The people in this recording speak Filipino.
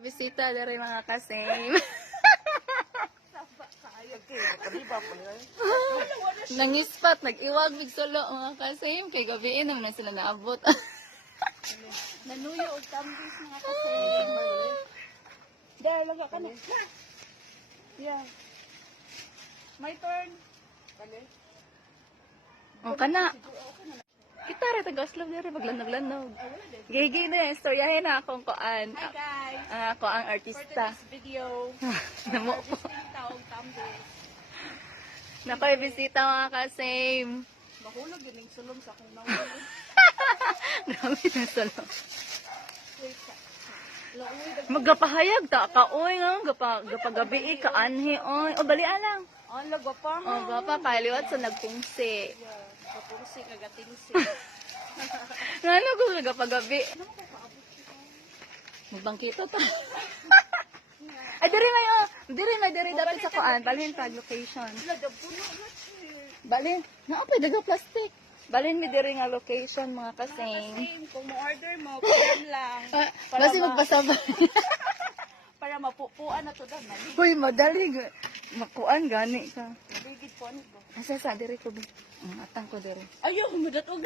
Bisita dari mga kasame. Nangispat, nag-iwag big solo mga kasame. Kay gabiin naman na sila naabot. Nanuyo og tambis mga kasame. Dahil laga ka na. Yeah. My turn. O kana. Kita rin taga-Oslo dari maglanog-lanog. Gigi na, storyahin na akong koan. Hi guys. Ako ang For artista. today's video, Namo ko. harvesting taong tambis. Nakoy bisita mga kasame. Mahulog yun yung sulong sa kung nahulog. Grabe na solo. Wait sa. Lauwi dag. Magapahayag ta ka oy nga gapagabi ka anhi oy. O bali alang. Ang lago pa. O gapa paliwat sa nagpungsi. Yeah. Kapungsi kagatingsi. Ngano ko gapagabi. Magbangkito ta. Ay diri may dapit sa kuan, balhin tag location. Lagab puno na. Balhin, naapay daga plastic. Balhin mi diri nga location mga kasing. Same, kung mo-order mo, PM lang. Basi magpasabay. Para mapupuan na to da. Uy, madali makuan gani ka. Nabigid po ano ko. Asa sa diri ko bi. Atang ko diri. Ayaw, madatog.